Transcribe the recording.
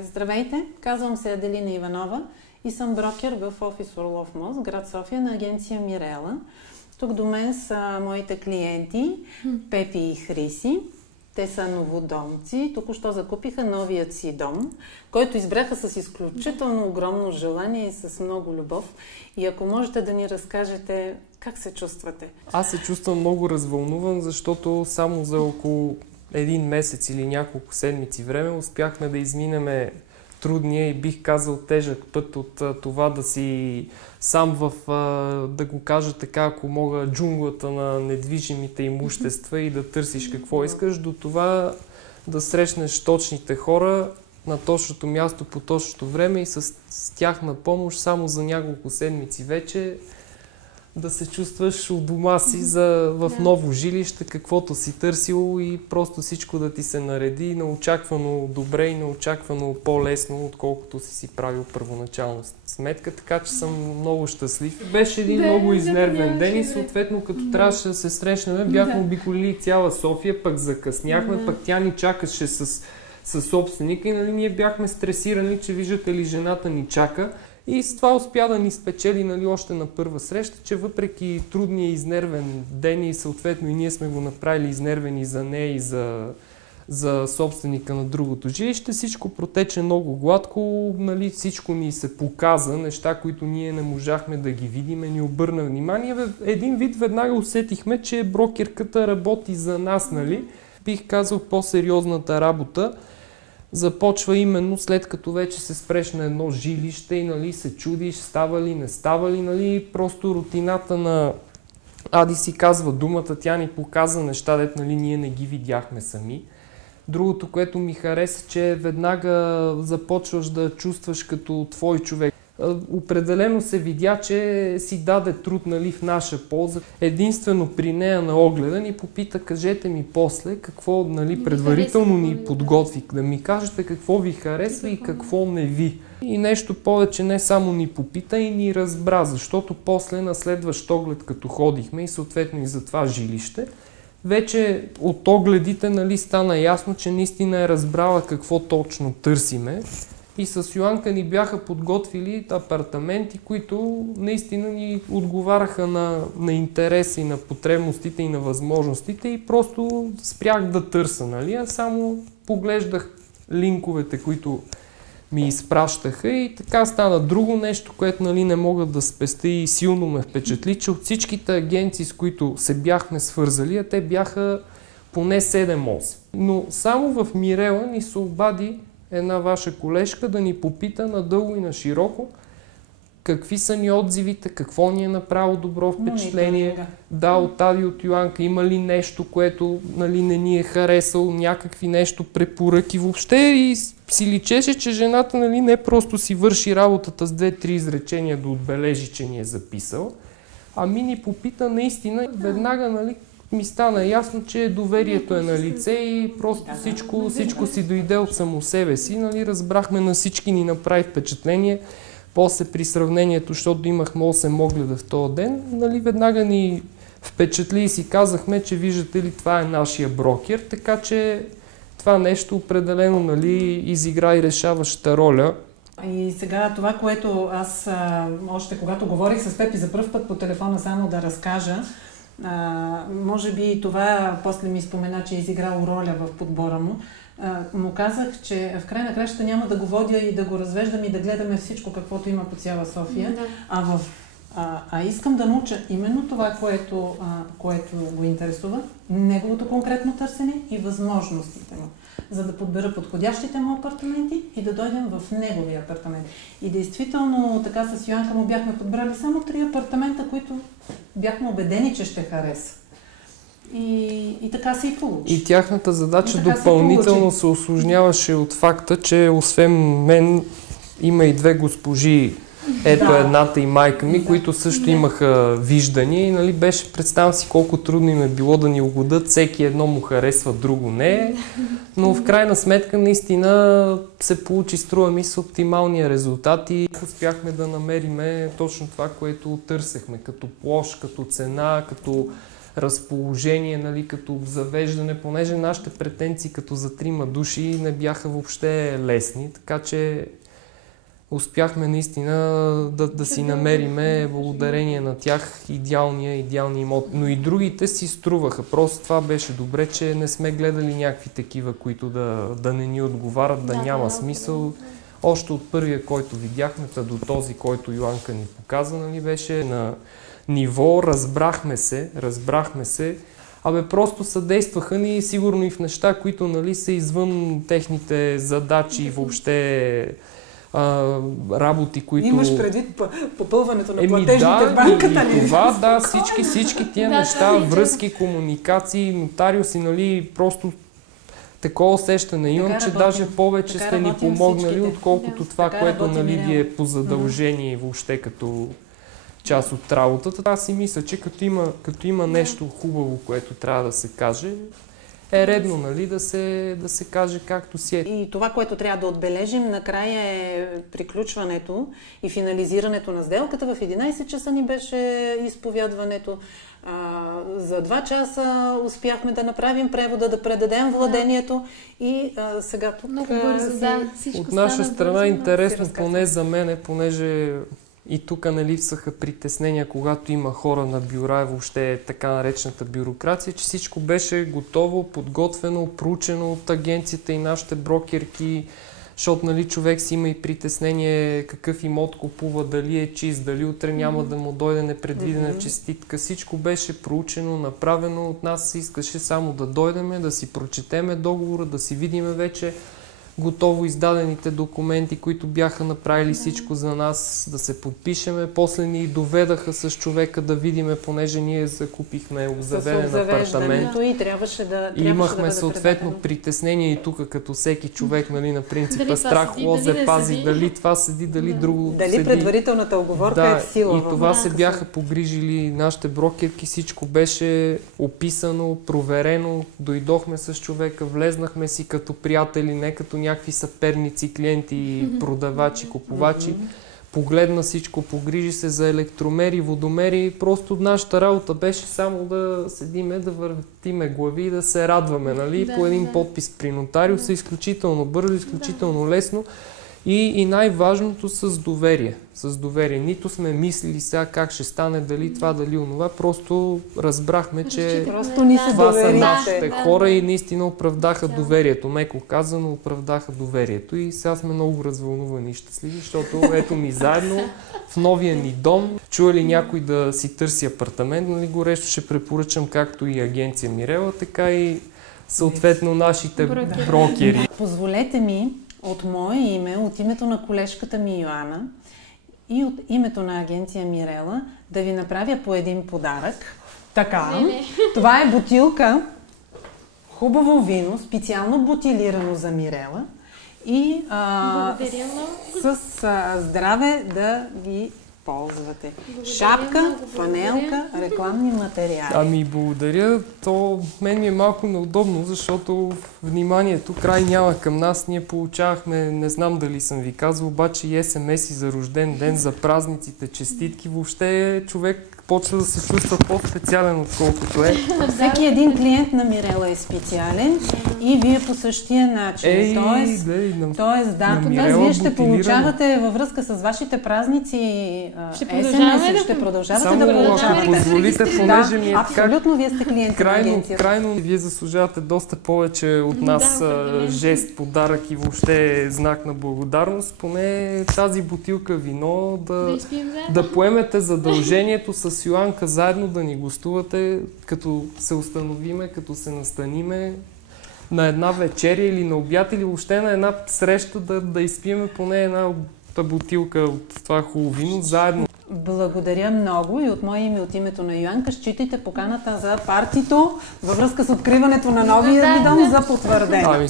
Здравейте, казвам се Аделина Иванова и съм брокер в офис Орлов мост, град София, на агенция Мирела. Тук до мен са моите клиенти Пепи и Хриси. Те са новодомци. Току-що закупиха новият си дом, който избраха с изключително огромно желание и с много любов. И ако можете да ни разкажете как се чувствате? Аз се чувствам много развълнуван, защото само за около един месец или няколко седмици време успяхме да изминем трудния и бих казал тежък път от това да си сам в, да го кажа така, ако мога, джунглата на недвижимите имущества и да търсиш какво искаш, до това да срещнеш точните хора на точното място по точното време и с тяхна помощ само за няколко седмици вече да се чувстваш у дома си в ново жилище, каквото си търсил и просто всичко да ти се нареди неочаквано добре и неочаквано по-лесно, отколкото си правил първоначално сметка, така че съм много щастлив. Беше един много изнервен ден и съответно като трябваше да се срещнем, бяхме обиколили цяла София, пък закъсняхме, пък тя ни чакаше с собственика и ние бяхме стресирани, че виждате ли жената ни чака. И с това успя да ни спечели още на първа среща, че въпреки трудния изнервен ден и съответно и ние сме го направили изнервени за нея и за собственика на другото жилище, всичко протече много гладко, всичко ни се показа, неща, които ние не можахме да ги видим, ни обърна внимание. Един вид веднага усетихме, че брокерката работи за нас, Бих казал, по-сериозната работа започва именно след като вече се спреш на едно жилище и се чудиш става ли, не става ли, просто рутината на Ади си казва думата, тя ни показа неща, дето ние не ги видяхме сами. Другото, което ми хареса, че веднага започваш да чувстваш като твой човек. Определено се видя, че си даде труд в наша полза. Единствено при нея на огледа ни попита, кажете ми после какво предварително ни подготви. Да ми кажете какво ви харесва и какво не ви. И нещо повече не само ни попита и ни разбра, защото после на следващ оглед като ходихме и съответно и за това жилище, вече от огледите стана ясно, че наистина е разбрала какво точно търсиме. И с Йоанка ни бяха подготвили апартаменти, които наистина ни отговаряха на интереса и на потребностите и на възможностите и просто спрях да търся, а само поглеждах линковете, които ми изпращаха и така стана. Друго нещо, което не мога да спестя и силно ме впечатли, че от всичките агенции, с които се бяхме свързали, а те бяха поне 7-8. Но само в Мирела ни се обади една ваша колежка да ни попита надълго и на широко какви са ни отзивите, какво ни е направило добро впечатление. Да, от Ади, от Йоанка, има ли нещо, което не ни е харесало, някакви нещо препоръки въобще и си личеше, че жената не просто си върши работата с 2-3 изречения да отбележи, че ни е записал, ами ни попита наистина веднага ми стана ясно, че доверието е на лице и просто всичко си дойде от само себе си. Разбрахме, на всички ни направи впечатление. После при сравнението, защото имахме 8 огледа в този ден, веднага ни впечатли и си казахме, че виждате ли, това е нашия брокер, така че това нещо определено изигра и решаваща роля. И сега това, което аз още когато говорих с Пепи за пръв път по телефона, само да разкажа, може би и това после ми спомена, че е изиграло роля в подбора му казах, че в край на кращата няма да го водя и да го развеждам и да гледаме всичко, каквото има по цяла София, а искам да науча именно това, което го интересува, неговото конкретно търсене и възможностите му, за да подбера подходящите му апартаменти и да дойдем в неговия апартамент. И действително така с Йоанка му бяхме подбрали само 3 апартамента, които бяхме убедени, че ще хареса. И така се и получи. И тяхната задача допълнително се усложняваше от факта, че освен мен има и 2 госпожи, едната и майка ми, които също имаха виждания и беше, представям си колко трудно им е било да ни угодят, всеки едно му харесва, друго не, но в крайна сметка наистина се получи, струва ми, с оптималния резултат и успяхме да намерим точно това, което търсехме, като площ, като цена, като разположение, нали, като обзавеждане, понеже нашите претенции като за 3 души не бяха въобще лесни, така че успяхме наистина да си намериме благодарение на тях идеалния имот. Но и другите си струваха. Просто това беше добре, че не сме гледали някакви такива, които да не ни отговарят, да няма смисъл. Още от първия, който видяхме, до този, който Йоанка ни показа, нали, беше на ниво, разбрахме се. Просто съдействаха ни сигурно и в неща, които, нали, са извън техните задачи и въобще работи, които... Имаш предвид попълването на платежните в банката ли? Това, всички тия неща, връзки, комуникации, нотариуси, нали, просто такова усещане имам, че даже повече сте ни помогнали, отколкото това, което, нали, ви е по задължение и въобще като част от работата. Аз си мисля, че като има нещо хубаво, което трябва да се каже, е редно, нали, да се каже както си е. И това, което трябва да отбележим накрая, е приключването и финализирането на сделката. В 11 часа ни беше изповядването. За 2 часа успяхме да направим превода, да предадем владението и сега тук... Много бързо, всичко от наша страна бързо, интересно, поне за мен, понеже и тук не липсваха притеснения, когато има хора на бюра и въобще така наречената бюрокрация, че всичко беше готово, подготвено, проучено от агенцията и нашите брокерки, защото, нали, човек си има и притеснение какъв имот купува, дали е чист, дали утре няма да му дойде непредвидена честитка. Всичко беше проучено, направено. От нас се искаше само да дойдеме, да си прочетеме договора, да си видиме вече готово издадените документи, които бяха направили всичко за нас, да се подпишеме. После ни доведаха с човека да видиме, понеже ние закупихме обзаведен апартамент. И трябваше да имахме съответно притеснение и тук, като всеки човек, нали, на принципа страх лозе пази, дали това седи, дали друго седи. Дали предварителната оговорка е в сила. И това се бяха погрижили нашите брокерки, всичко беше описано, проверено, дойдохме с човека, влезнахме си като приятели, не като някакви съперници, клиенти, продавачи, купувачи. Погледна всичко, погрижи се за електромери, водомери. Просто нашата работа беше само да седиме, да въртиме глави и да се радваме, нали? По един подпис при нотариуса, изключително бързо, изключително лесно. И най-важното с доверие. С доверие. Нито сме мислили сега как ще стане, дали това, дали онова. Просто разбрахме, че това са нашите хора и наистина оправдаха доверието. Меко казано, оправдаха доверието. И сега сме много развълнувани и щастливи, защото ето ми заедно в новия ни дом. Чуя ли някой да си търси апартамент, нали, горещо ще препоръчам както и агенция Мирела, така и съответно нашите брокери. Позволете ми от мое име, от името на колежката ми Йоана и от името на агенция Мирела да ви направя по един подарък. Така, това е бутилка, хубаво вино, специално бутилирано за Мирела и с здраве да ги ползвате. Шапка, фанелка, рекламни материали. Ами благодаря. То мен ми е малко неудобно, защото вниманието край няма към нас. Ние получавахме, не знам дали съм ви казал, обаче и SMS-и за рожден ден, за празниците, честитки. Въобще човек почва да се чувства по-специален, отколкото е. Всеки един клиент на Мирела е специален и вие по същия начин. Тоест, вие ще получавате във връзка с вашите празници SMS-и, ще продължавате да получавате. Ако позволите, понеже ми е абсолютно, вие сте клиенти на агенцията. Крайно, вие заслужавате доста повече от нас жест, подарък и въобще знак на благодарност. Поне тази бутилка вино да поемете задължението с Йоанка заедно да ни гостувате, като се установиме, като се настаниме на една вечеря или на обяд или въобще на една среща да изпиеме поне една бутилка от това хубаво вино заедно. Благодаря много и от мое име, от името на Йоанка, считайте поканата за партито във връзка с откриването на новия ви дом за потвърдение.